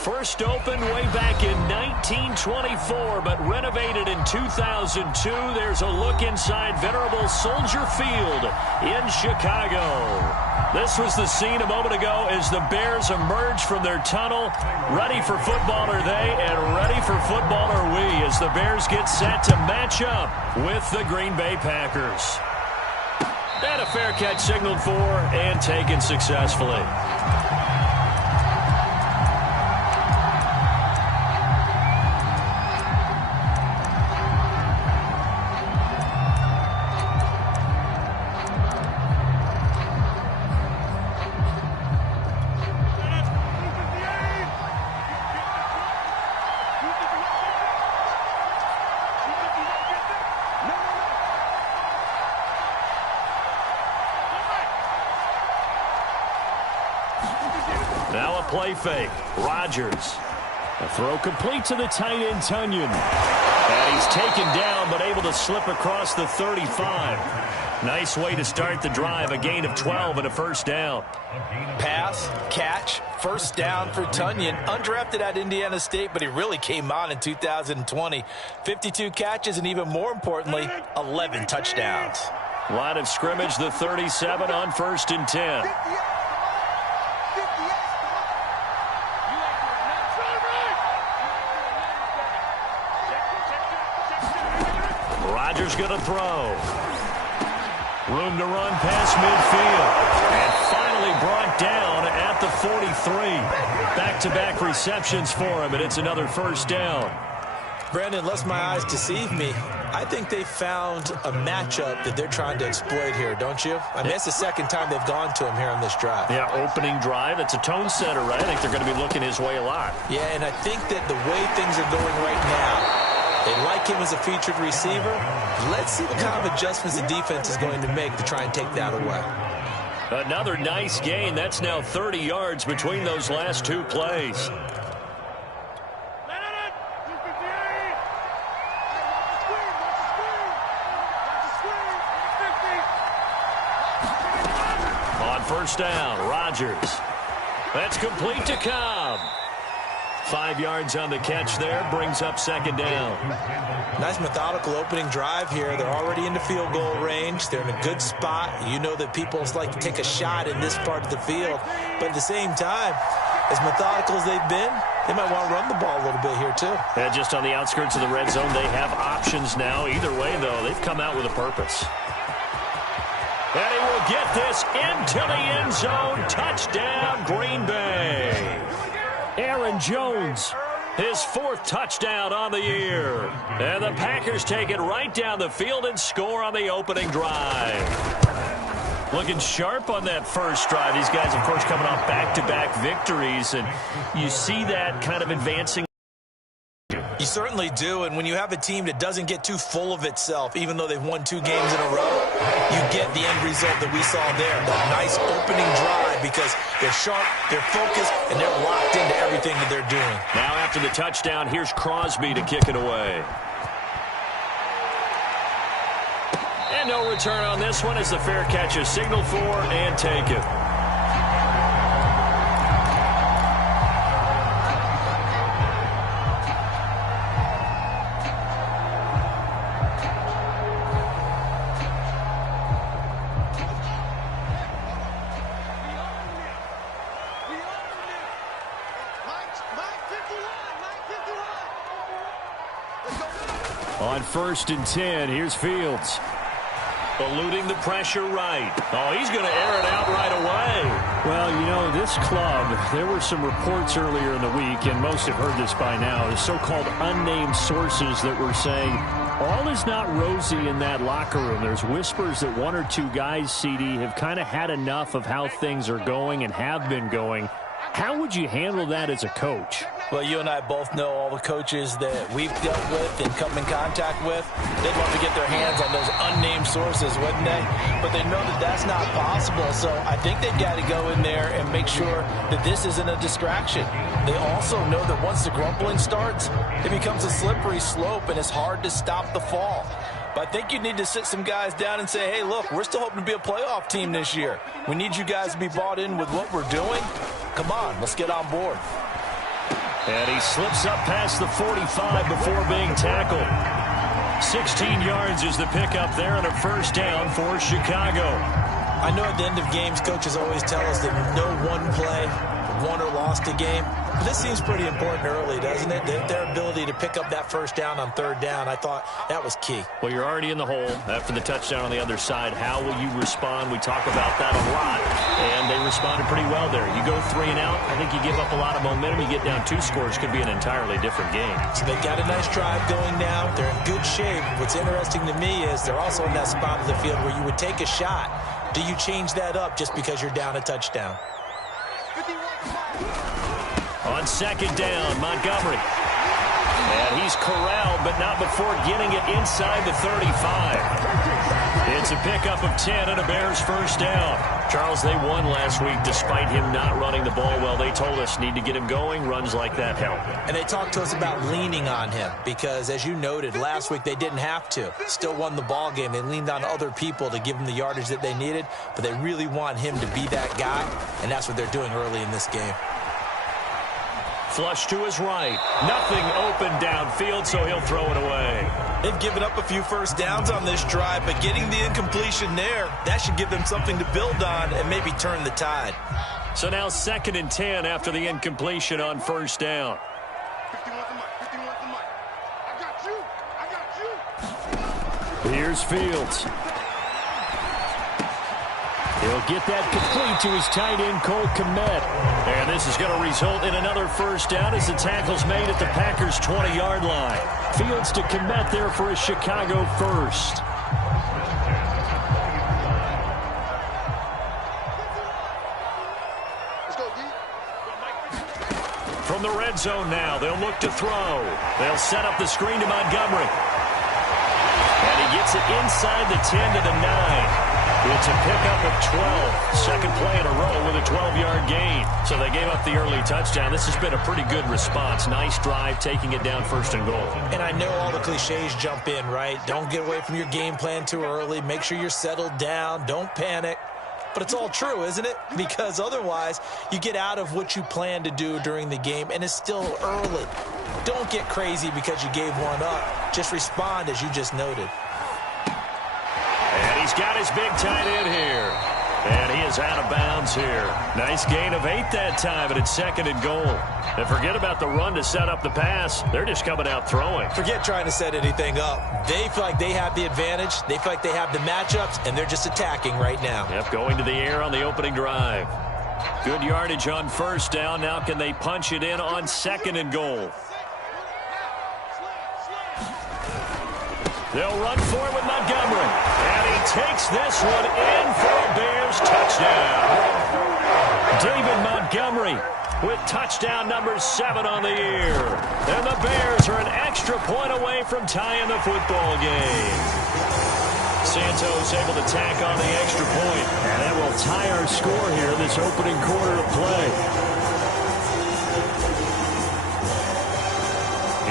First opened way back in 1924, but renovated in 2002. There's a look inside venerable Soldier Field in Chicago. This was the scene a moment ago as the Bears emerged from their tunnel. Ready for football are they, and ready for football are we as the Bears get set to match up with the Green Bay Packers. And a fair catch signaled for and taken successfully. Now a play fake. Rodgers. A throw complete to the tight end, Tonyan. And he's taken down, but able to slip across the 35. Nice way to start the drive. A gain of 12 and a first down. Pass, catch, first down for Tonyan. Undrafted at Indiana State, but he really came on in 2020. 52 catches, and even more importantly, 11 touchdowns. Line of scrimmage, the 37 on 1st and 10. Rodgers going to throw. Room to run past midfield. And finally brought down at the 43. Back-to-back receptions for him, and it's another first down. Brandon, lest my eyes deceive me, I think they found a matchup that they're trying to exploit here, don't you? I mean, it's the second time they've gone to him here on this drive. Yeah, opening drive. It's a tone setter, right? I think they're going to be looking his way a lot. Yeah, and I think that the way things are going right now, they like him as a featured receiver. Let's see what kind of adjustments the defense is going to make to try and take that away. Another nice gain. That's now 30 yards between those last two plays. On first down, Rodgers. That's complete to Cobb. 5 yards on the catch there, brings up second down. Nice methodical opening drive here. They're already in the field goal range. They're in a good spot. You know that people like to take a shot in this part of the field. But at the same time, as methodical as they've been, they might want to run the ball a little bit here too. And just on the outskirts of the red zone, they have options now. Either way, though, they've come out with a purpose. And he will get this into the end zone. Touchdown, Green Bay. Aaron Jones, his fourth touchdown on the year. And the Packers take it right down the field and score on the opening drive. Looking sharp on that first drive. These guys, of course, coming off back-to-back victories. And you see that kind of advancing. You certainly do, and when you have a team that doesn't get too full of itself, even though they've won 2 games in a row, you get the end result that we saw there. That nice opening drive because they're sharp, they're focused, and they're locked into everything that they're doing. Now after the touchdown, here's Crosby to kick it away. And no return on this one as the fair catch is signaled for and taken. On 1st and 10, here's Fields. Eluding the pressure right. Oh, he's going to air it out right away. Well, you know, this club, there were some reports earlier in the week, and most have heard this by now, the so-called unnamed sources that were saying all is not rosy in that locker room. There's whispers that 1 or 2 guys, CD, have kind of had enough of how things are going and have been going. How would you handle that as a coach? Well, you and I both know all the coaches that we've dealt with and come in contact with. They'd love to get their hands on those unnamed sources, wouldn't they? But they know that that's not possible. So I think they've got to go in there and make sure that this isn't a distraction. They also know that once the grumbling starts, it becomes a slippery slope and it's hard to stop the fall. But I think you need to sit some guys down and say, hey, look, we're still hoping to be a playoff team this year. We need you guys to be bought in with what we're doing. Come on, let's get on board. And he slips up past the 45 before being tackled. 16 yards is the pickup there and a first down for Chicago. I know at the end of games, coaches always tell us that no one play won or lost a game. But this seems pretty important early, doesn't it? Their ability to pick up that first down on third down, I thought that was key. Well, you're already in the hole after the touchdown on the other side. How will you respond? We talk about that a lot, and they responded pretty well there. You go 3 and out, I think you give up a lot of momentum. You get down 2 scores, could be an entirely different game. So they've got a nice drive going now. They're in good shape. What's interesting to me is they're also in that spot of the field where you would take a shot. Do you change that up just because you're down a touchdown? On second down, Montgomery. And he's corralled, but not before getting it inside the 35. It's a pickup of 10 and a Bears first down. Charles, they won last week despite him not running the ball well. They told us need to get him going. Runs like that help. And they talked to us about leaning on him because, as you noted, last week they didn't have to. Still won the ball game. They leaned on other people to give them the yardage that they needed, but they really want him to be that guy, and that's what they're doing early in this game. Flush to his right. Nothing open downfield, so he'll throw it away. They've given up a few first downs on this drive, but getting the incompletion there, that should give them something to build on and maybe turn the tide. So now 2nd and 10 after the incompletion on first down. Here's Fields. He'll get that complete to his tight end, Cole Kmet. And this is going to result in another first down as the tackle's made at the Packers' 20-yard line. Fields to Kmet there for a Chicago first. From the red zone now, they'll look to throw. They'll set up the screen to Montgomery. And he gets it inside the 10 to the 9. It's a pickup of 12. Second play in a row with a 12-yard gain. So they gave up the early touchdown. This has been a pretty good response. Nice drive, taking it down 1st and goal. And I know all the cliches jump in, right? Don't get away from your game plan too early. Make sure you're settled down. Don't panic. But it's all true, isn't it? Because otherwise, you get out of what you plan to do during the game, and it's still early. Don't get crazy because you gave one up. Just respond as you just noted. And he's got his big tight end here. And he is out of bounds here. Nice gain of 8 that time, and it's 2nd and goal. And forget about the run to set up the pass. They're just coming out throwing. Forget trying to set anything up. They feel like they have the advantage. They feel like they have the matchups, and they're just attacking right now. Yep, going to the air on the opening drive. Good yardage on first down. Now can they punch it in on 2nd and goal? They'll run for it with Montgomery. And he takes this one in for a Bears touchdown. David Montgomery with touchdown number 7 on the year. And the Bears are an extra point away from tying the football game. Santos able to tack on the extra point. And that will tie our score here this opening quarter of play.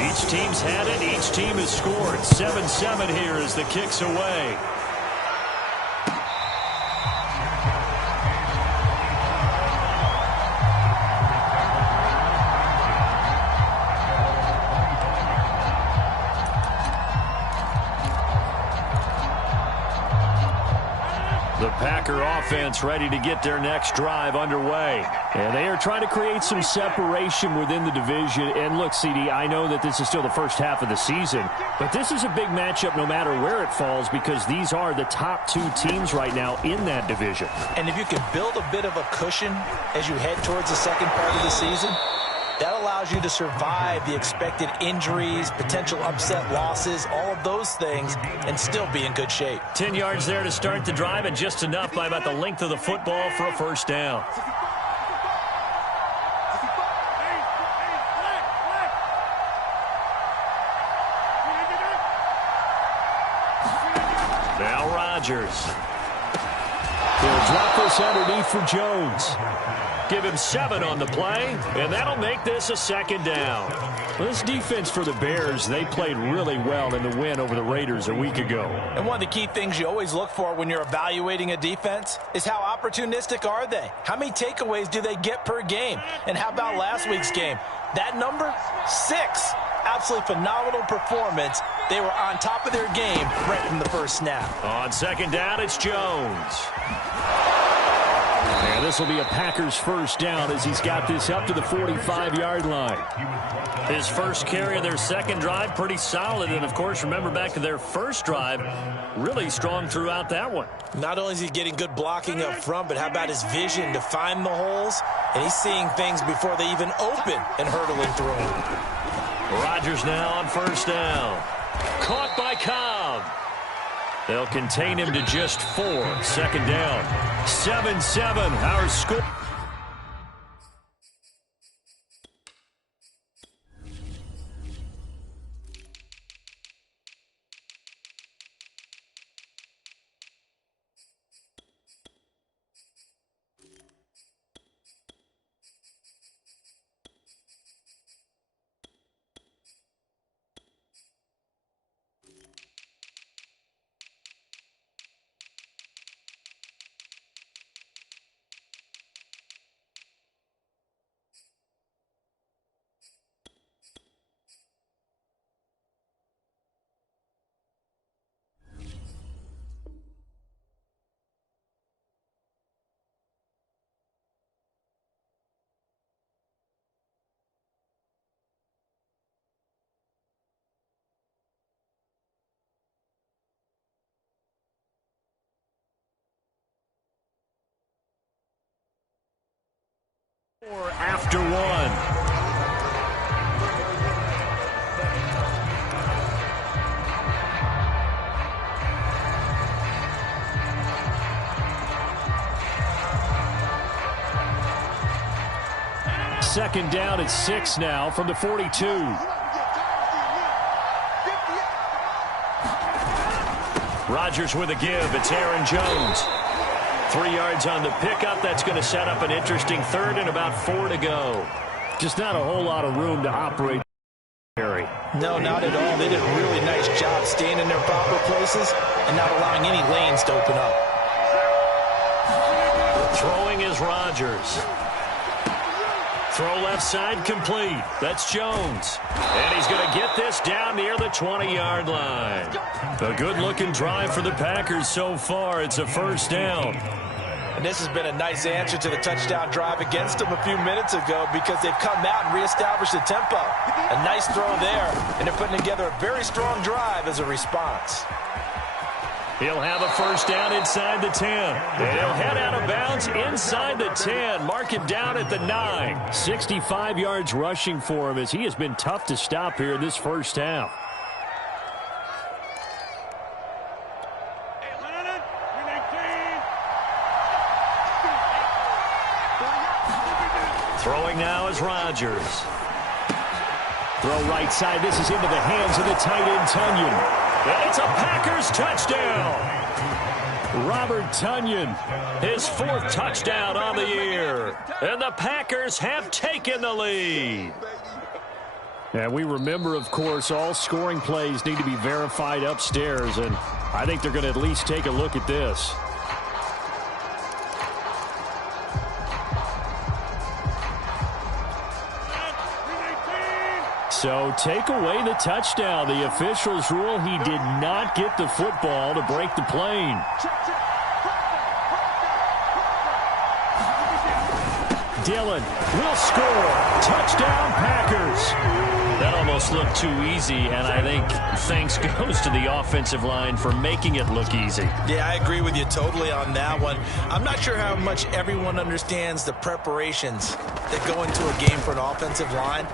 Each team's had it. Each team has scored. 7-7 here as the kick's away. The Packer offense ready to get their next drive underway. And they are trying to create some separation within the division. And look, CD, I know that this is still the first half of the season, but this is a big matchup no matter where it falls because these are the top 2 teams right now in that division. And if you can build a bit of a cushion as you head towards the second part of the season, that allows you to survive the expected injuries, potential upset losses, all of those things, and still be in good shape. 10 yards there to start the drive, and just enough by about the length of the football for a first down. Now Rodgers. He'll drop this underneath for Jones. Give him 7 on the play, and that'll make this a 2nd down. Well, this defense for the Bears, they played really well in the win over the Raiders a week ago. And one of the key things you always look for when you're evaluating a defense is how opportunistic are they? How many takeaways do they get per game? And how about last week's game? That number, 6. Absolutely phenomenal performance. They were on top of their game right from the first snap. On 2nd down, it's Jones. And this will be a Packers 1st down as he's got this up to the 45-yard line. His first carry of their 2nd drive, pretty solid. And, of course, remember back to their first drive, really strong throughout that one. Not only is he getting good blocking up front, but how about his vision to find the holes? And he's seeing things before they even open and hurdling through them. Rodgers now on 1st down. Caught by Cobb. They'll contain him to just 4. 2nd down. 7-7, our score. After 1. Second down at 6 now from the 42. Rodgers with a give. It's Aaron Jones. 3 yards on the pickup. That's going to set up an interesting 3rd and about 4 to go. Just not a whole lot of room to operate. No, not at all. They did a really nice job staying in their proper places and not allowing any lanes to open up. Throwing is Rodgers. Throw left side complete. That's Jones. And he's going to get this down near the 20-yard line. A good-looking drive for the Packers so far. It's a 1st down. And this has been a nice answer to the touchdown drive against them a few minutes ago because they've come out and reestablished the tempo. A nice throw there, and they're putting together a very strong drive as a response. He'll have a 1st down inside the 10. And he'll head out of bounds inside the 10. Mark him down at the 9. 65 yards rushing for him as he has been tough to stop here in this 1st half. Throwing now is Rodgers. Throw right side. This is into the hands of the tight end, Tonyan. And it's a Packers touchdown. Robert Tonyan. His 4th touchdown on the year. And the Packers have taken the lead. And we remember, of course, all scoring plays need to be verified upstairs. And I think they're going to at least take a look at this. So take away the touchdown. The officials rule he did not get the football to break the plane. Dillon will score. Touchdown, Packers. That almost looked too easy, and I think thanks goes to the offensive line for making it look easy. Yeah, I agree with you totally on that one. I'm not sure how much everyone understands the preparations that go into a game for an offensive line,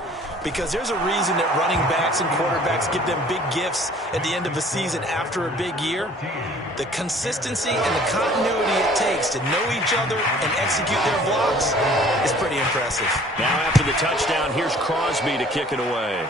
because there's a reason that running backs and quarterbacks give them big gifts at the end of a season after a big year. The consistency and the continuity it takes to know each other and execute their blocks is pretty impressive. Now after the touchdown, here's Crosby to kick it away.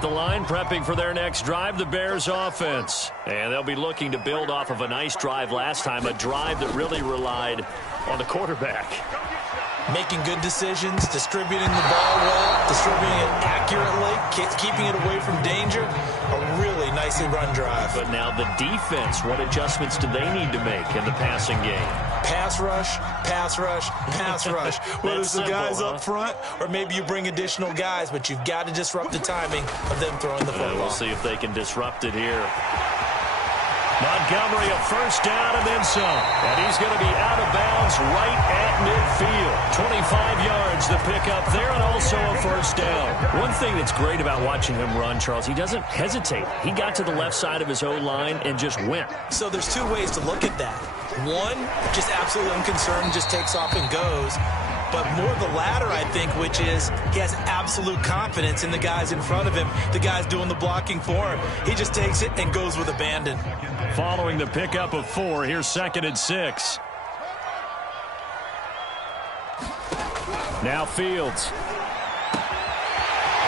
at the line, prepping for their next drive, the Bears offense. And they'll be looking to build off of a nice drive last time, a drive that really relied on the quarterback. Making good decisions, distributing the ball well, distributing it accurately, keeping it away from danger. A really nicely run drive. But now the defense, what adjustments do they need to make in the passing game? Pass rush, pass rush, pass rush. Whether it's the guys up front or maybe you bring additional guys, but you've got to disrupt the timing of them throwing the football. We'll see if they can disrupt it here. Montgomery, a first down and then some. And he's going to be out of bounds right at midfield. 25 yards the pickup there, and also a first down. One thing that's great about watching him run, Charles, he doesn't hesitate. He got to the left side of his O-line and just went. So there's two ways to look at that. One, just absolutely unconcerned, just takes off and goes. But more the latter, I think, which is he has absolute confidence in the guys in front of him, the guys doing the blocking for him. He just takes it and goes with abandon. Following the pickup of 4, here's 2nd and 6. Now Fields.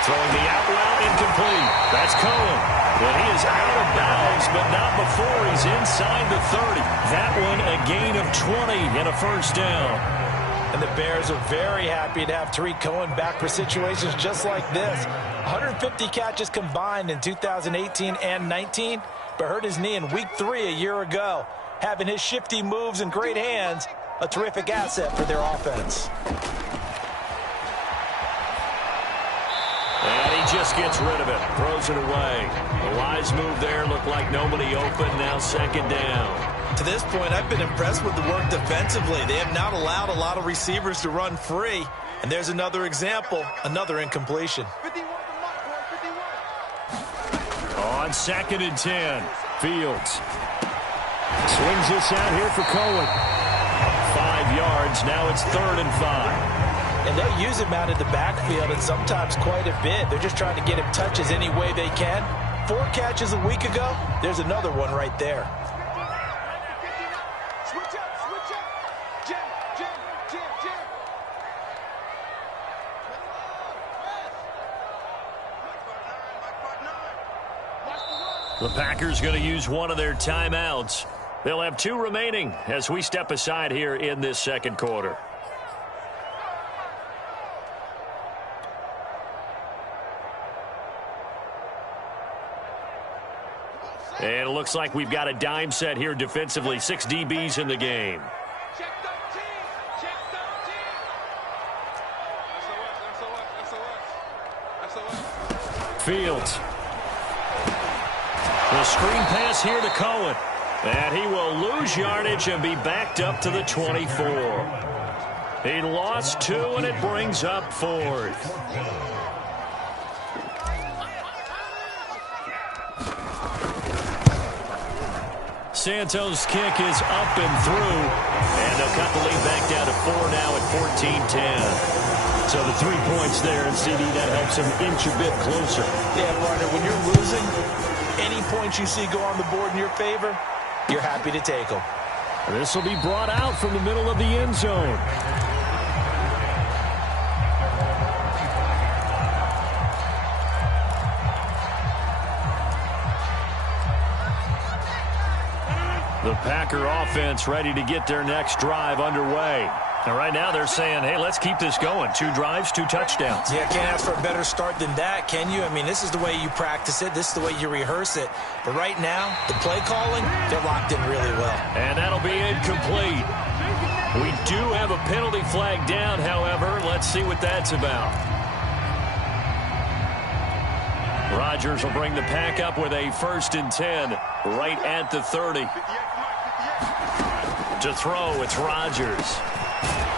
Throwing the out route, incomplete. That's Cohen. And he is out of bounds, but not before he's inside the 30. That one a gain of 20 and a first down. And the Bears are very happy to have Tariq Cohen back for situations just like this. 150 catches combined in 2018 and 19, but hurt his knee in week 3 a year ago. Having his shifty moves and great hands, a terrific asset for their offense. And he just gets rid of it, throws it away. A wise move there, looked like nobody open, now 2nd down. To this point, I've been impressed with the work defensively. They have not allowed a lot of receivers to run free. And there's another example, another incompletion. On 2nd and 10, Fields. Swings this out here for Cohen. 5 yards, now it's 3rd and 5. And they'll use him out of the backfield and sometimes quite a bit. They're just trying to get him touches any way they can. 4 catches a week ago, there's another one right there. The Packers going to use one of their timeouts. They'll have 2 remaining as we step aside here in this 2nd quarter. And it looks like we've got a dime set here defensively. 6 DBs in the game. Fields. The screen pass here to Cohen. And he will lose yardage and be backed up to the 24. He lost 2, and it brings up 4th. Santos' kick is up and through. And they'll cut the lead back down to 4 now at 14-10. So the 3 points there, and CD, that helps him inch a bit closer. Yeah, partner, when you're losing, any points you see go on the board in your favor, you're happy to take them. This will be brought out from the middle of the end zone. The Packer offense ready to get their next drive underway. And right now they're saying, hey, let's keep this going. 2 drives, 2 touchdowns. Yeah, can't ask for a better start than that, can you? I mean, this is the way you practice it. This is the way you rehearse it. But right now, the play calling, they're locked in really well. And that'll be incomplete. We do have a penalty flag down, however. Let's see what that's about. Rodgers will bring the pack up with a 1st and 10 right at the 30. To throw, it's Rodgers.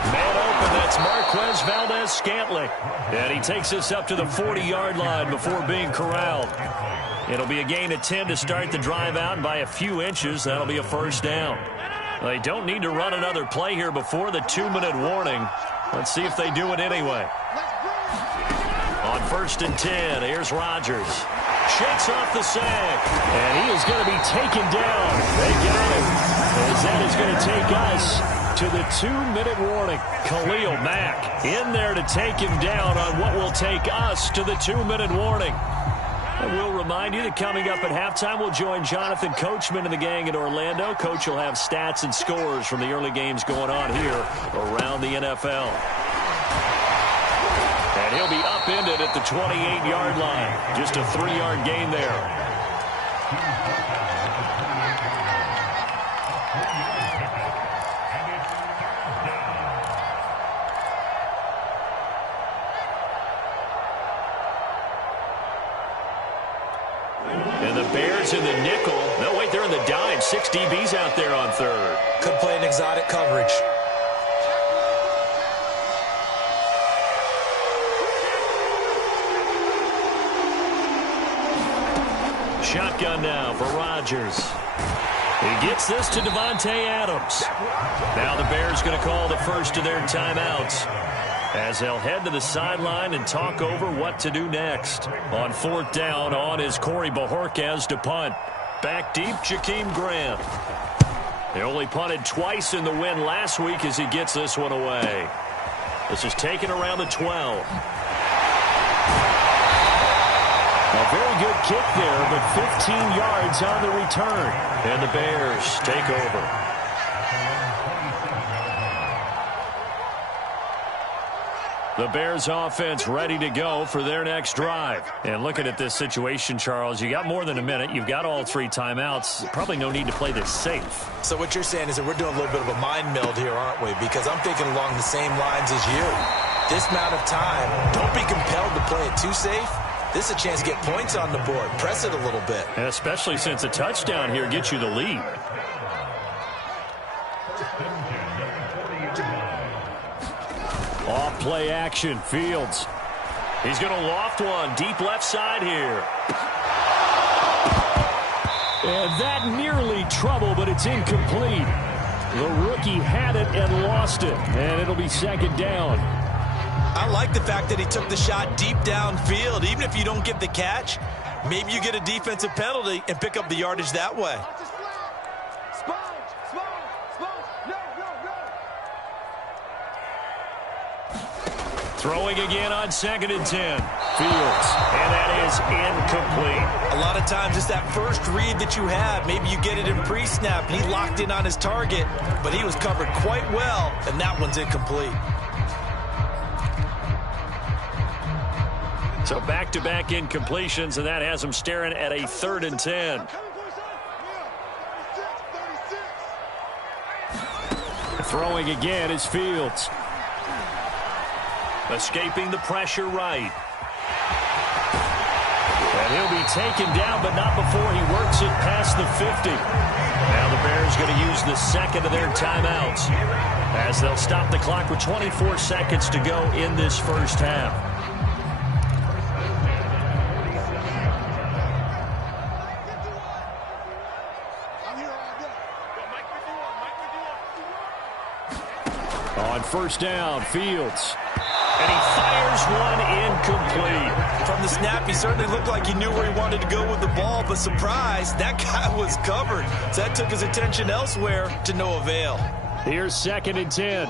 Man open, that's Marquez Valdes-Scantling. And he takes us up to the 40-yard line before being corralled. It'll be a gain of 10 to start the drive out, and by a few inches, that'll be a first down. They don't need to run another play here before the 2-minute warning. Let's see if they do it anyway. On 1st and 10, here's Rodgers. Shakes off the sack. And he is going to be taken down. They got him. As that is going to take us to the 2-minute warning. Khalil Mack in there to take him down on what will take us to the 2-minute warning. And we'll remind you that coming up at halftime, we'll join Jonathan Coachman and the gang in Orlando. Coach will have stats and scores from the early games going on here around the NFL. And he'll be upended at the 28-yard line. Just a 3-yard gain there. And the Bears in the nickel. No, wait, they're in the dime. 6 DBs out there on third. Could play an exotic coverage. Shotgun now for Rodgers. He gets this to Davante Adams. Now the Bears going to call the first of their timeouts as they'll head to the sideline and talk over what to do next. On 4th down, on is Corey Bojorquez to punt. Back deep, Jakeem Grant. They only punted twice in the win last week as he gets this one away. This is taken around the 12. A very good kick there, but 15 yards on the return. And the Bears take over. The Bears offense ready to go for their next drive. And looking at this situation, Charles, you got more than a minute. You've got all 3 timeouts. Probably no need to play this safe. So what you're saying is that we're doing a little bit of a mind meld here, aren't we? Because I'm thinking along the same lines as you. This amount of time, don't be compelled to play it too safe. This is a chance to get points on the board. Press it a little bit. And especially since a touchdown here gets you the lead. Off play action, Fields. He's going to loft one deep left side here. And that nearly trouble, but it's incomplete. The rookie had it and lost it, and it'll be 2nd down. I like the fact that he took the shot deep downfield. Even if you don't get the catch, maybe you get a defensive penalty and pick up the yardage that way. Throwing again on 2nd and 10. Fields, and that is incomplete. A lot of times it's that first read that you have. Maybe you get it in pre-snap. He locked in on his target, but he was covered quite well, and that one's incomplete. So back-to-back incompletions, and that has him staring at a 3rd and 10. Throwing again is Fields. Escaping the pressure right. And he'll be taken down, but not before he works it past the 50. Now the Bears going to use the 2nd of their timeouts as they'll stop the clock with 24 seconds to go in this first half. On 1st down, Fields. And he fires one incomplete. From the snap, he certainly looked like he knew where he wanted to go with the ball, but surprise, that guy was covered. So that took his attention elsewhere to no avail. Here's 2nd and 10.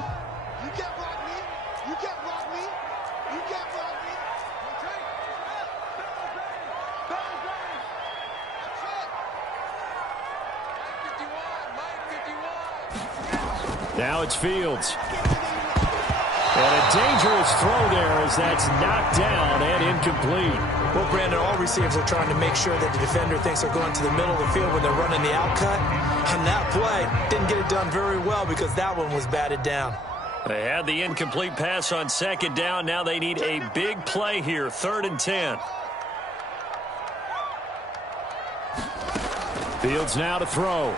Now it's Fields. And a dangerous throw there as that's knocked down and incomplete. Well, Brandon, all receivers are trying to make sure that the defender thinks they're going to the middle of the field when they're running the outcut. On that play, didn't get it done very well because that one was batted down. They had the incomplete pass on 2nd down. Now they need a big play here, 3rd and 10. Fields now to throw.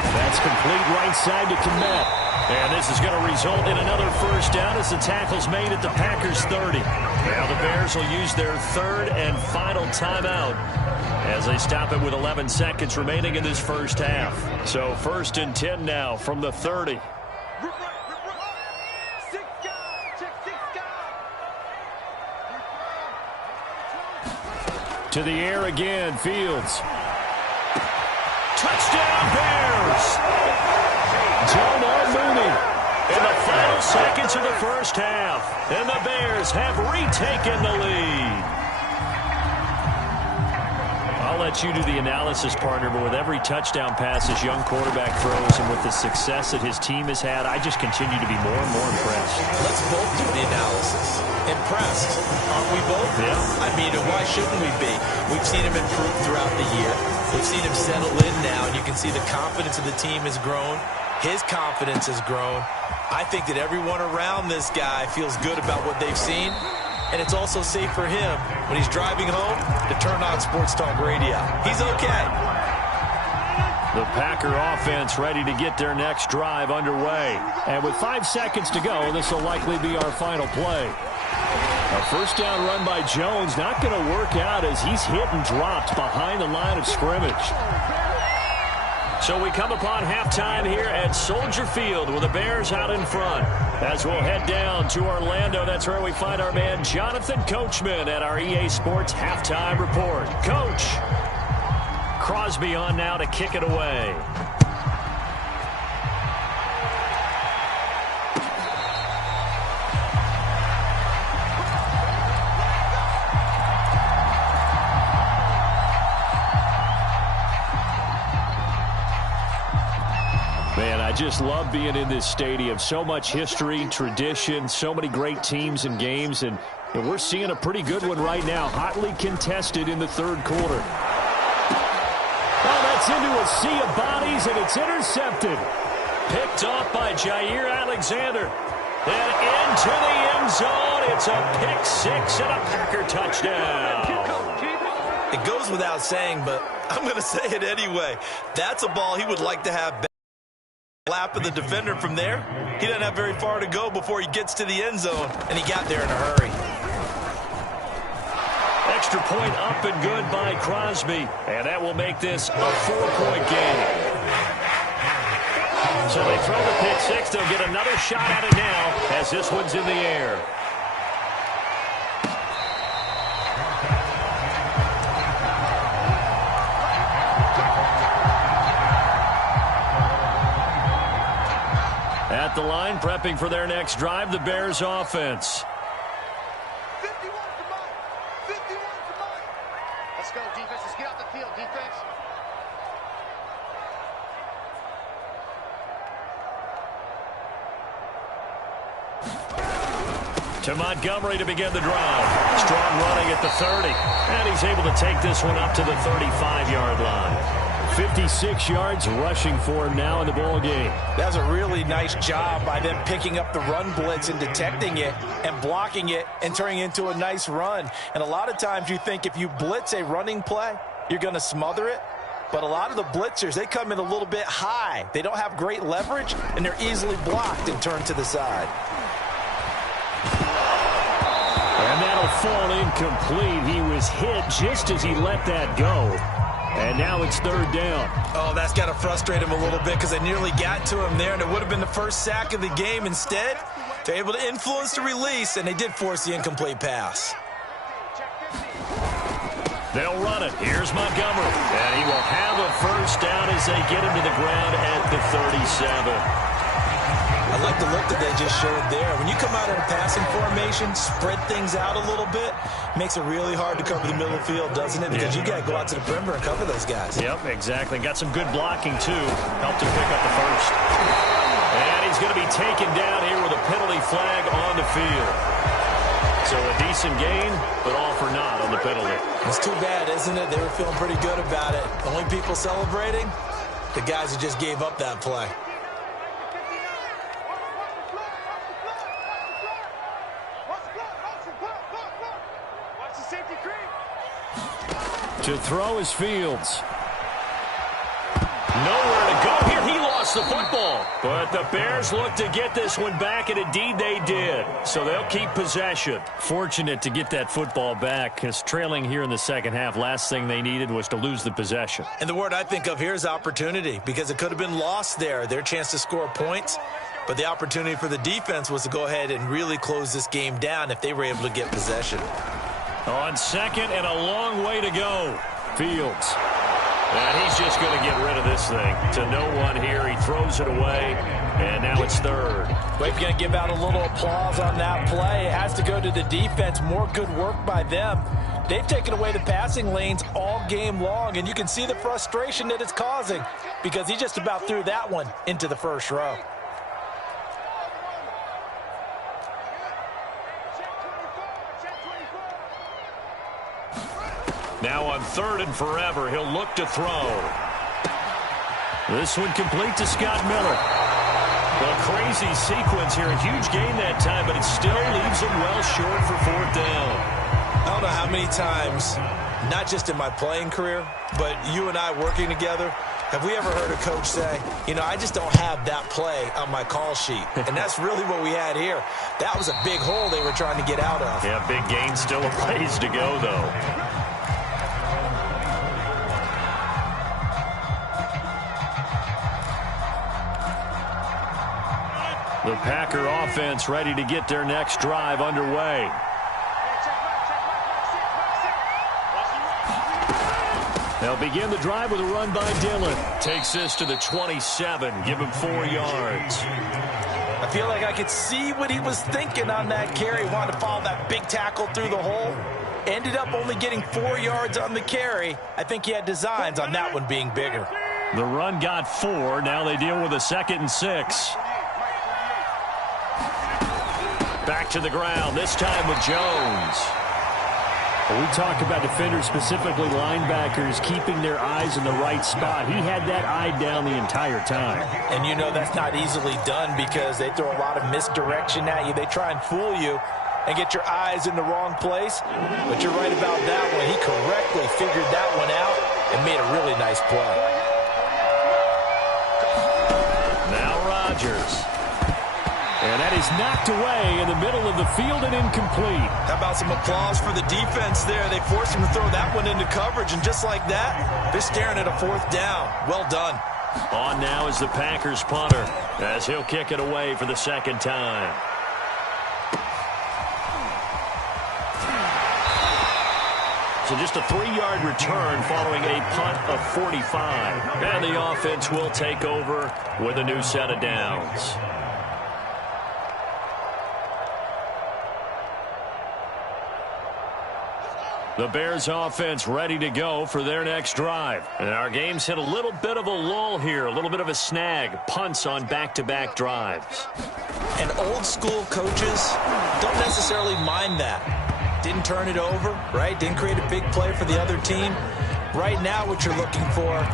That's complete right side to Kmet. And this is going to result in another first down as the tackle's made at the Packers 30. Now the Bears will use their 3rd and final timeout as they stop it with 11 seconds remaining in this first half. So 1st and 10 now from the 30. To the air again, Fields. Touchdown Bears! Darnell Mooney. In the final seconds of the first half, and the Bears have retaken the lead. let you do the analysis, partner, but with every touchdown pass his young quarterback throws and with the success that his team has had, I just continue to be more and more impressed. Let's both do the analysis. Impressed, aren't we both? Yeah. I mean, why shouldn't we be? We've seen him improve throughout the year. We've seen him settle in now, and you can see the confidence of the team has grown. His confidence has grown. I think that everyone around this guy feels good about what they've seen, and it's also safe for him when he's driving home to turn on Sports Talk Radio. He's okay. The Packer offense ready to get their next drive underway. And with 5 seconds to go, this will likely be our final play. A first down run by Jones, not going to work out as he's hit and dropped behind the line of scrimmage. So we come upon halftime here at Soldier Field with the Bears out in front. As we'll head down to Orlando, that's where we find our man Jonathan Coachman at our EA Sports Halftime Report. Coach, Crosby on now to kick it away. Man, I just love being in this stadium. So much history, tradition, so many great teams and games, and we're seeing a pretty good one right now, hotly contested in the third quarter. Oh, that's into a sea of bodies, and it's intercepted. Picked off by Jair Alexander. Then into the end zone. It's a pick six and a Packer touchdown. It goes without saying, but I'm going to say it anyway. That's a ball he would like to have lap of the defender from there. He doesn't have very far to go before he gets to the end zone, and he got there in a hurry. Extra point up and good by Crosby, and that will make this a 4-point game. So they throw the pick six. They'll get another shot at it now as this one's in the air. At the line, prepping for their next drive, the Bears offense. 51 to Mike. 51 to Mike. Let's go, defense. Let's get out the field, defense. To Montgomery to begin the drive. Strong running at the 30. And he's able to take this one up to the 35-yard line. 56 yards rushing for him now in the ball game. That's a really nice job by them picking up the run blitz and detecting it and blocking it and turning it into a nice run. And a lot of times you think if you blitz a running play, you're going to smother it. But a lot of the blitzers, they come in a little bit high. They don't have great leverage, and they're easily blocked and turned to the side. And that'll fall incomplete. He was hit just as he let that go. And now it's third down. Oh, that's got to frustrate him a little bit because they nearly got to him there, and it would have been the first sack of the game. Instead, they're able to influence the release, and they did force the incomplete pass. They'll run it. Here's Montgomery. And he will have a first down as they get him to the ground at the 37. I like the look that they just showed there. When you come out in a passing formation, spread things out a little bit, makes it really hard to cover the middle of the field, doesn't it? Because you got to go out to the perimeter and cover those guys. Yep, exactly. Got some good blocking, too. Helped him pick up the first. And he's going to be taken down here with a penalty flag on the field. So a decent gain, but all for naught on the penalty. It's too bad, isn't it? They were feeling pretty good about it. The only people celebrating, the guys who just gave up that play. To throw is Fields. Nowhere to go here. He lost the football. But the Bears look to get this one back, and indeed they did. So they'll keep possession. Fortunate to get that football back, because trailing here in the second half, last thing they needed was to lose the possession. And the word I think of here is opportunity, because it could have been lost there. Their chance to score points. But the opportunity for the defense was to go ahead and really close this game down if they were able to get possession. On second and a long way to go. Fields. And he's just going to get rid of this thing. To no one here. He throws it away. And now it's third. We're going to give out a little applause on that play. It has to go to the defense. More good work by them They've taken away the passing lanes all game long, and you can see the frustration that it's causing because he just about threw that one into the first row. Now on 3rd and forever, he'll look to throw. This one complete to Scott Miller. A crazy sequence here. A huge gain that time, but it still leaves him well short for 4th down. I don't know how many times, not just in my playing career, but you and I working together, have we ever heard a coach say, you know, I just don't have that play on my call sheet. And that's really what we had here. That was a big hole they were trying to get out of. Yeah, big gain, still a ways to go, though. The Packer offense ready to get their next drive underway. They'll begin the drive with a run by Dillon. Takes this to the 27. Give him 4 yards. I feel like I could see what he was thinking on that carry. Wanted to follow that big tackle through the hole. Ended up only getting 4 yards on the carry. I think he had designs on that one being bigger. The run got 4. Now they deal with a 2nd and 6. Back to the ground, this time with Jones. We talk about defenders, specifically linebackers, keeping their eyes in the right spot. He had that eye down the entire time. And you know that's not easily done because they throw a lot of misdirection at you. They try and fool you and get your eyes in the wrong place. But you're right about that one. He correctly figured that one out and made a really nice play. Now Rodgers. And that is knocked away in the middle of the field and incomplete. How about some applause for the defense there? They forced him to throw that one into coverage, and just like that, they're staring at a 4th down. Well done. On now is the Packers punter as he'll kick it away for the 2nd time. So just a 3-yard return following a punt of 45. And the offense will take over with a new set of downs. The Bears offense ready to go for their next drive. And our game's hit a little bit of a lull here, a little bit of a snag. Punts on back-to-back drives. And old school coaches don't necessarily mind that. Didn't turn it over, right? Didn't create a big play for the other team. Right now what you're looking for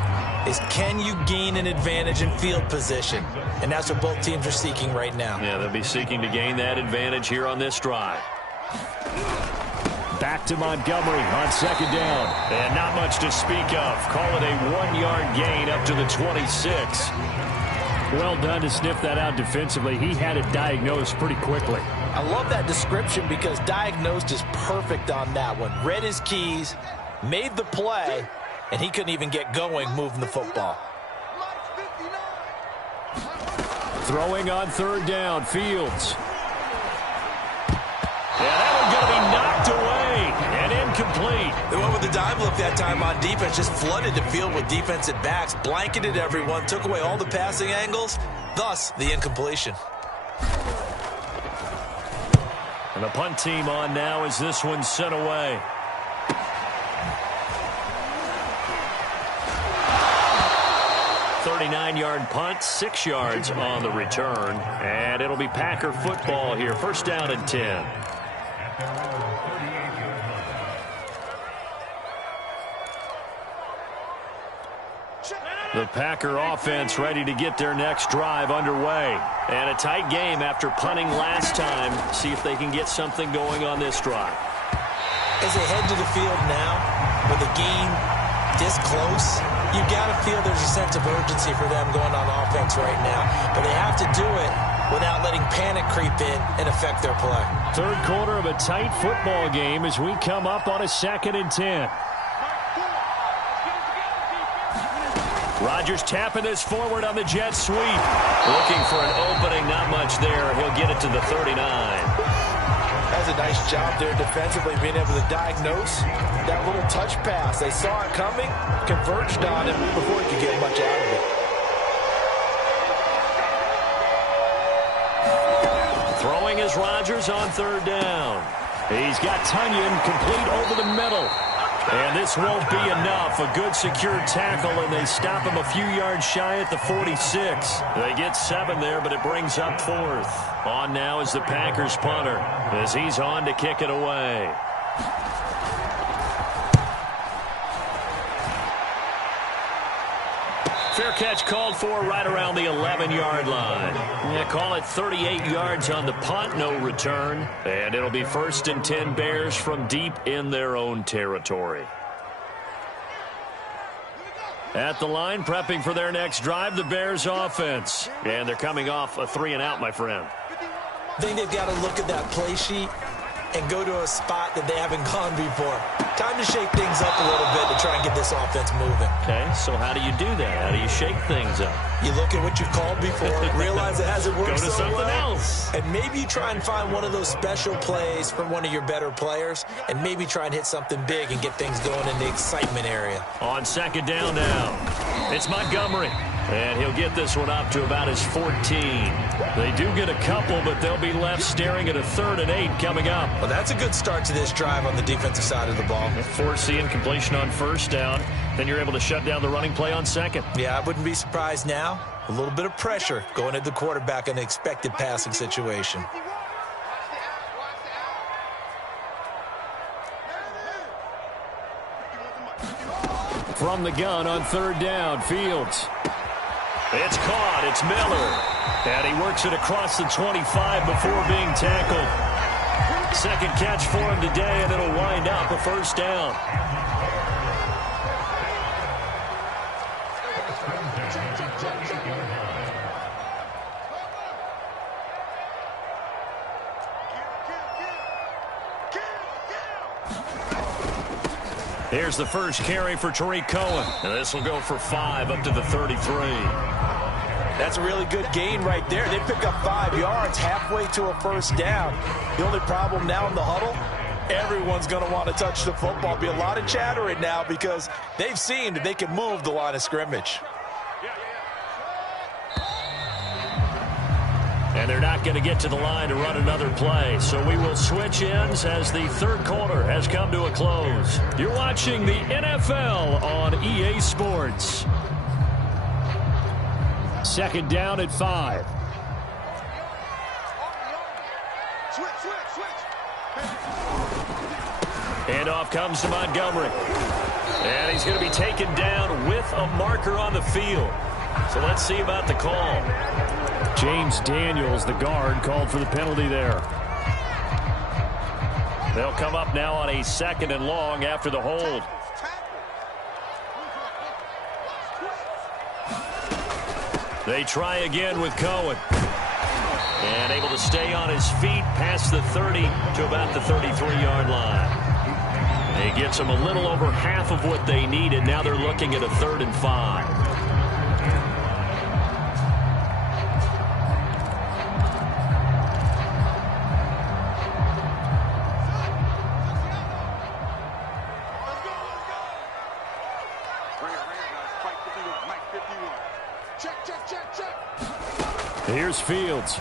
is can you gain an advantage in field position? And that's what both teams are seeking right now. Yeah, they'll be seeking to gain that advantage here on this drive. Back to Montgomery on 2nd down. And not much to speak of. Call it a 1-yard gain up to the 26. Well done to sniff that out defensively. He had it diagnosed pretty quickly. I love that description because diagnosed is perfect on that one. Read his keys, made the play, and he couldn't even get going moving the football. Throwing on 3rd down, Fields. Yeah, that one's going to be knocked away and incomplete. They went with the dime look that time on defense, just flooded the field with defensive backs, blanketed everyone, took away all the passing angles, thus the incompletion. And the punt team on now as this one's sent away. $39-yard punt, 6 yards on the return. And it'll be Packer football here. 1st down and 10. The Packer offense ready to get their next drive underway. And a tight game after punting last time. See if they can get something going on this drive. As they head to the field now, with a game this close, you got to feel there's a sense of urgency for them going on offense right now. But they have to do it without letting panic creep in and affect their play. 3rd quarter of a tight football game as we come up on a 2nd and 10. Rodgers tapping this forward on the jet sweep. Looking for an opening, not much there. He'll get it to the 39. That's a nice job there defensively, being able to diagnose that little touch pass. They saw it coming, converged on it before he could get much out of it. Throwing is Rodgers on 3rd down. He's got Tunyon complete over the middle. And this won't be enough. A good secure tackle, and they stop him a few yards shy at the 46. They get 7 there, but it brings up 4th. On now is the Packers punter as he's on to kick it away. Fair catch called for right around the 11-yard line. Yeah, call it 38 yards on the punt, no return. And it'll be 1st and 10 Bears from deep in their own territory. At the line, prepping for their next drive, the Bears offense. And they're coming off a 3-and-out, my friend. I think they've got to look at that play sheet and go to a spot that they haven't gone before. Time to shake things up a little bit to try and get this offense moving. Okay, so how do you do that? How do you shake things up? You look at what you've called before, realize it hasn't worked Go to so something well, else. and maybe you try and find one of those special plays from one of your better players, and maybe try and hit something big and get things going in the excitement area. On 2nd down now, it's Montgomery. And he'll get this one up to about his 14. They do get a couple, but they'll be left staring at a 3rd and 8 coming up. Well, that's a good start to this drive on the defensive side of the ball. Force the incompletion on 1st down. Then you're able to shut down the running play on 2nd. Yeah, I wouldn't be surprised now. A little bit of pressure going at the quarterback in an expected passing situation. From the gun on 3rd down, Fields. It's caught. It's Miller. And he works it across the 25 before being tackled. 2nd catch for him today, and it'll wind up a 1st down. Here's the first carry for Tariq Cohen. And this will go for 5 up to the 33. That's a really good gain right there. They pick up 5 yards halfway to a 1st down. The only problem now in the huddle, everyone's going to want to touch the football. Be a lot of chattering now because they've seen that they can move the line of scrimmage. And they're not going to get to the line to run another play. So we will switch ends as the 3rd quarter has come to a close. You're watching the NFL on EA Sports. 2nd down at 5. Handoff comes to Montgomery. And he's going to be taken down with a marker on the field. So let's see about the call. James Daniels, the guard, called for the penalty there. They'll come up now on a 2nd and long after the hold. They try again with Cohen. And able to stay on his feet past the 30 to about the 33-yard line. It gets them a little over half of what they needed. Now they're looking at a 3rd and 5. Here's Fields.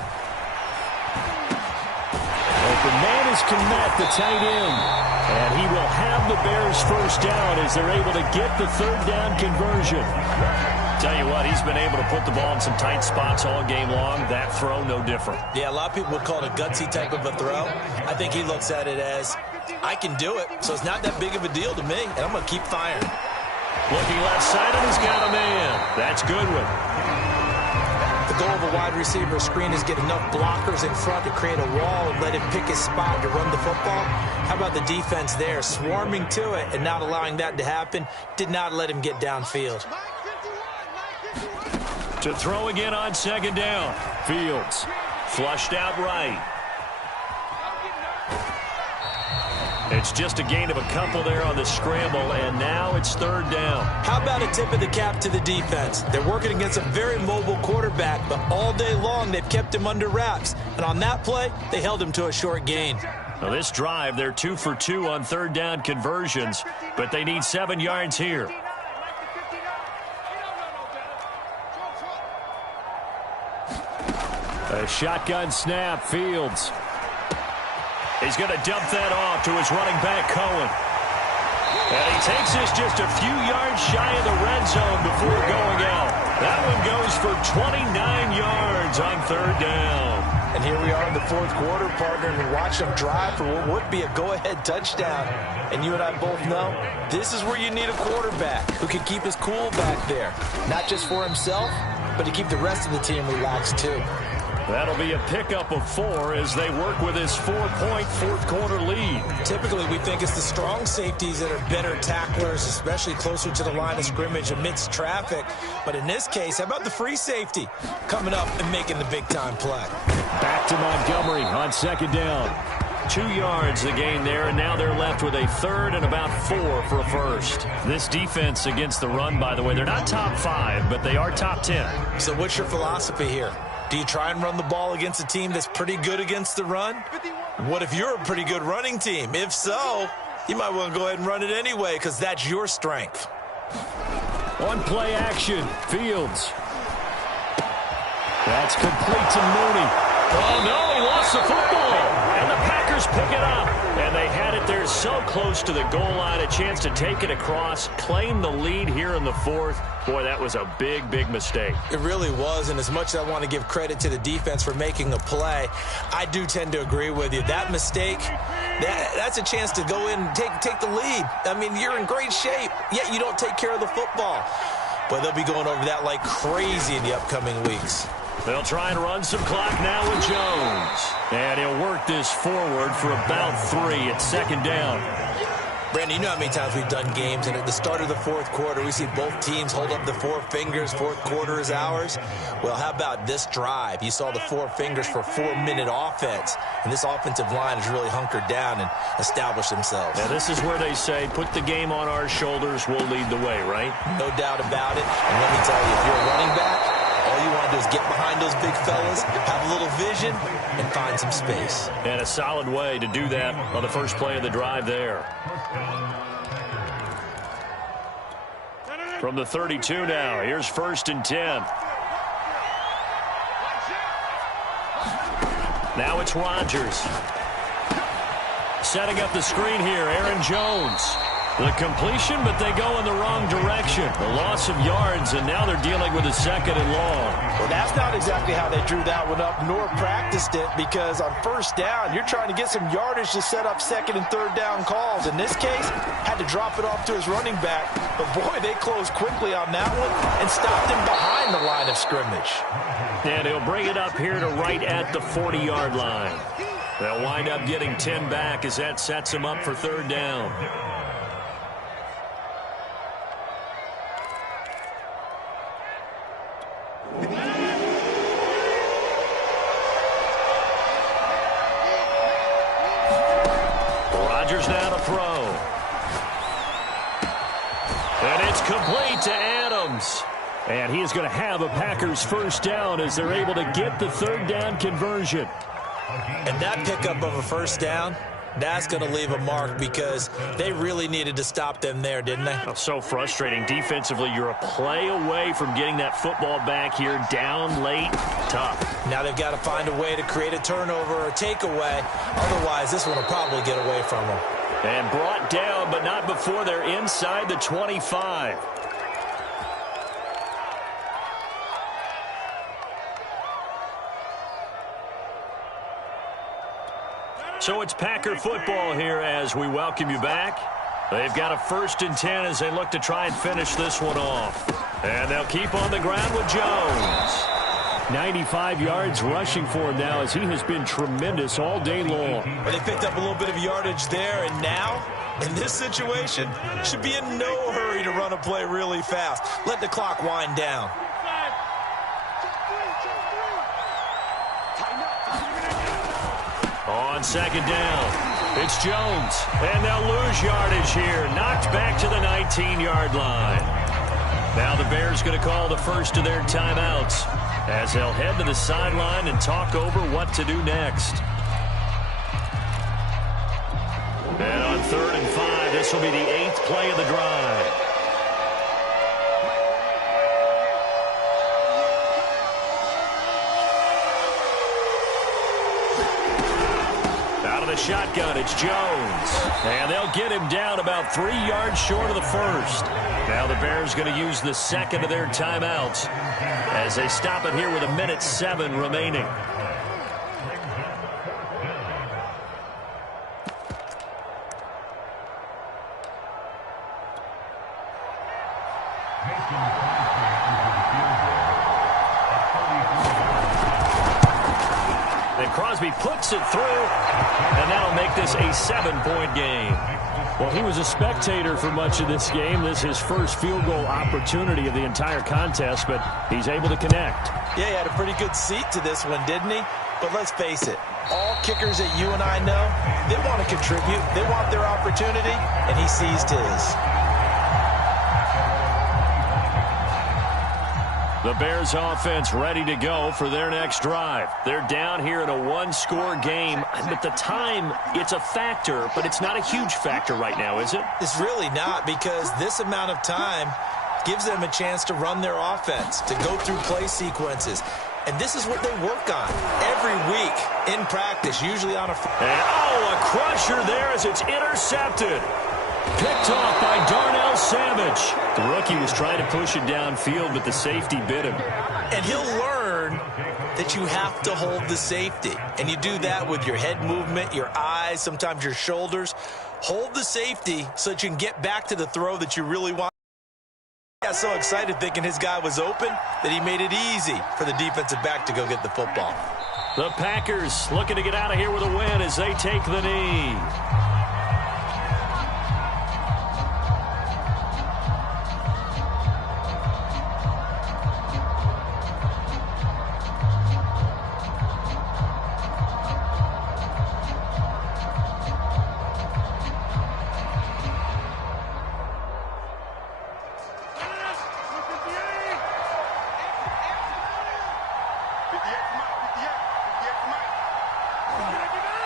Open man is Kmet, the tight end. And he will have the Bears 1st down as they're able to get the 3rd down conversion. Tell you what, he's been able to put the ball in some tight spots all game long. That throw, no different. Yeah, a lot of people would call it a gutsy type of a throw. I think he looks at it as, I can do it, so it's not that big of a deal to me, and I'm going to keep firing. Looking left side, and he's got a man. That's Goodwin. The goal of a wide receiver screen is get enough blockers in front to create a wall and let him pick his spot to run the football. How about the defense there, swarming to it and not allowing that to happen? Did not let him get downfield. To throw again on 2nd down. Fields flushed out right. It's just a gain of a couple there on the scramble, and now it's 3rd down. How about a tip of the cap to the defense? They're working against a very mobile quarterback, but all day long they've kept him under wraps. And on that play, they held him to a short gain. Now this drive, they're 2 for 2 on 3rd down conversions, but they need 7 yards here. A shotgun snap, Fields. He's going to dump that off to his running back, Cohen. And he takes this just a few yards shy of the red zone before going out. That one goes for 29 yards on third down. And here we are in the fourth quarter, partner, and watch them drive for what would be a go-ahead touchdown. And you and I both know this is where you need a quarterback who can keep his cool back there. Not just for himself, but to keep the rest of the team relaxed too. That'll be a pickup of 4 as they work with this 4-point fourth-quarter lead. Typically, we think it's the strong safeties that are better tacklers, especially closer to the line of scrimmage amidst traffic. But in this case, how about the free safety coming up and making the big-time play? Back to Montgomery on second down. 2 yards the gain there, and now they're left with a third and about 4 for a first. This defense against the run, by the way, they're not top 5, but they are top 10. So what's your philosophy here? Do you try and run the ball against a team that's pretty good against the run? What if you're a pretty good running team? If so, you might want to go ahead and run it anyway because that's your strength. On play action, Fields. That's complete to Mooney. Oh, no, he lost the football. And the Packers pick it up. And they had it there so close to the goal line, a chance to take it across, claim the lead here in the fourth. Boy, that was a big, big mistake. It really was, and as much as I want to give credit to the defense for making a play, I do tend to agree with you. That mistake, that's a chance to go in and take the lead. I mean, you're in great shape, yet you don't take care of the football. But they'll be going over that like crazy in the upcoming weeks. They'll try and run some clock now with Jones. And he'll work this forward for about 3 at second down. Brandon, you know how many times we've done games, and at the start of the fourth quarter, we see both teams hold up the 4 fingers, fourth quarter is ours. Well, how about this drive? You saw the 4 fingers for 4-minute offense, and this offensive line has really hunkered down and established themselves. Now, this is where they say, put the game on our shoulders, we'll lead the way, right? No doubt about it, and let me tell you, if you're a running back, all you want to do is get behind those big fellas, have a little vision, and find some space. And a solid way to do that on the first play of the drive there. From the 32 now, here's 1st and 10. Now it's Rodgers. Setting up the screen here, Aaron Jones. The completion, but they go in the wrong direction. A loss of yards, and now they're dealing with a 2nd and long. Well, that's not exactly how they drew that one up, nor practiced it, because on first down, you're trying to get some yardage to set up 2nd and 3rd down calls. In this case, had to drop it off to his running back. But, boy, they closed quickly on that one and stopped him behind the line of scrimmage. And he'll bring it up here to right at the 40-yard line. They'll wind up getting 10 back as that sets him up for 3rd down. Rodgers now to throw. And it's complete to Adams. And he is going to have a Packers first down as they're able to get the 3rd down conversion. And that pickup of a first down, that's going to leave a mark because they really needed to stop them there, didn't they? Oh, so frustrating. Defensively, you're a play away from getting that football back here down late. Tough. Now they've got to find a way to create a turnover or a takeaway. Otherwise, this one will probably get away from them. And brought down, but not before they're inside the 25. So it's Packer football here as we welcome you back. They've got a 1st and 10 as they look to try and finish this one off. And they'll keep on the ground with Jones. 95 yards rushing for him now as he has been tremendous all day long. Well, they picked up a little bit of yardage there, and now, in this situation, should be in no hurry to run a play really fast. Let the clock wind down. On 2nd down, it's Jones. And they'll lose yardage here. Knocked back to the 19-yard line. Now the Bears going to call the first of their timeouts as they'll head to the sideline and talk over what to do next. And on 3rd and 5, this will be the 8th play of the drive. Out of the shotgun, it's Jones. And they'll get him down about 3 yards short of the first. Now the Bears going to use the second of their timeouts as they stop it here with 1:07 remaining. And Crosby puts it through, and that'll make this a 7-point game. Well, he was a spectator for much of this game. This is his first field goal opportunity of the entire contest, but he's able to connect. Yeah, he had a pretty good seat to this one, didn't he? But let's face it, all kickers that you and I know, they want to contribute. They want their opportunity, and he seized his. The Bears offense ready to go for their next drive. They're down here in a one-score game. At the time, it's a factor, but it's not a huge factor right now, is it? It's really not, because this amount of time gives them a chance to run their offense, to go through play sequences. And this is what they work on every week in practice, usually on a... And, a crusher there as it's intercepted. Picked off by Darnell Savage. The rookie was trying to push it downfield, but the safety bit him. And he'll learn that you have to hold the safety. And you do that with your head movement, your eyes, sometimes your shoulders. Hold the safety so that you can get back to the throw that you really want. He got so excited thinking his guy was open that he made it easy for the defensive back to go get the football. The Packers looking to get out of here with a win as they take the knee.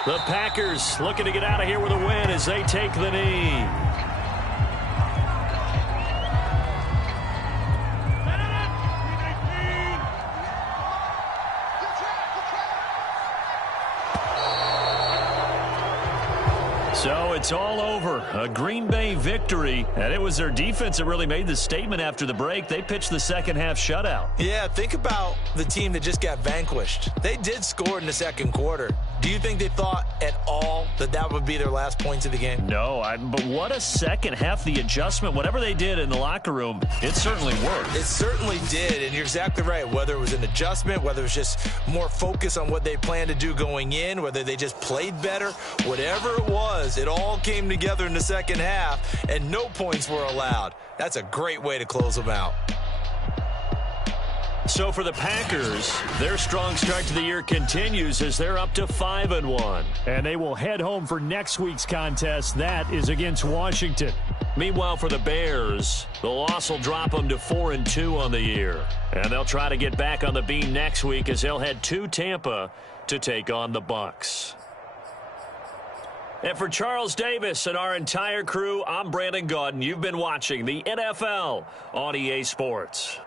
The Packers looking to get out of here with a win as they take the knee. So it's all over. A Green Bay victory, and it was their defense that really made the statement after the break. They pitched the second-half shutout. Yeah, think about the team that just got vanquished. They did score in the second quarter. Do you think they thought at all that that would be their last points of the game? No, but what a second half. The adjustment, whatever they did in the locker room, it certainly worked. It certainly did, and you're exactly right. Whether it was an adjustment, whether it was just more focus on what they planned to do going in, whether they just played better, whatever it was, it all came together in the second half, and no points were allowed. That's a great way to close them out. So for the Packers, their strong start to the year continues as they're up to 5-1. And they will head home for next week's contest. That is against Washington. Meanwhile, for the Bears, the loss will drop them to 4-2 on the year. And they'll try to get back on the beam next week as they'll head to Tampa to take on the Bucs. And for Charles Davis and our entire crew, I'm Brandon Gaudin. You've been watching the NFL on EA Sports.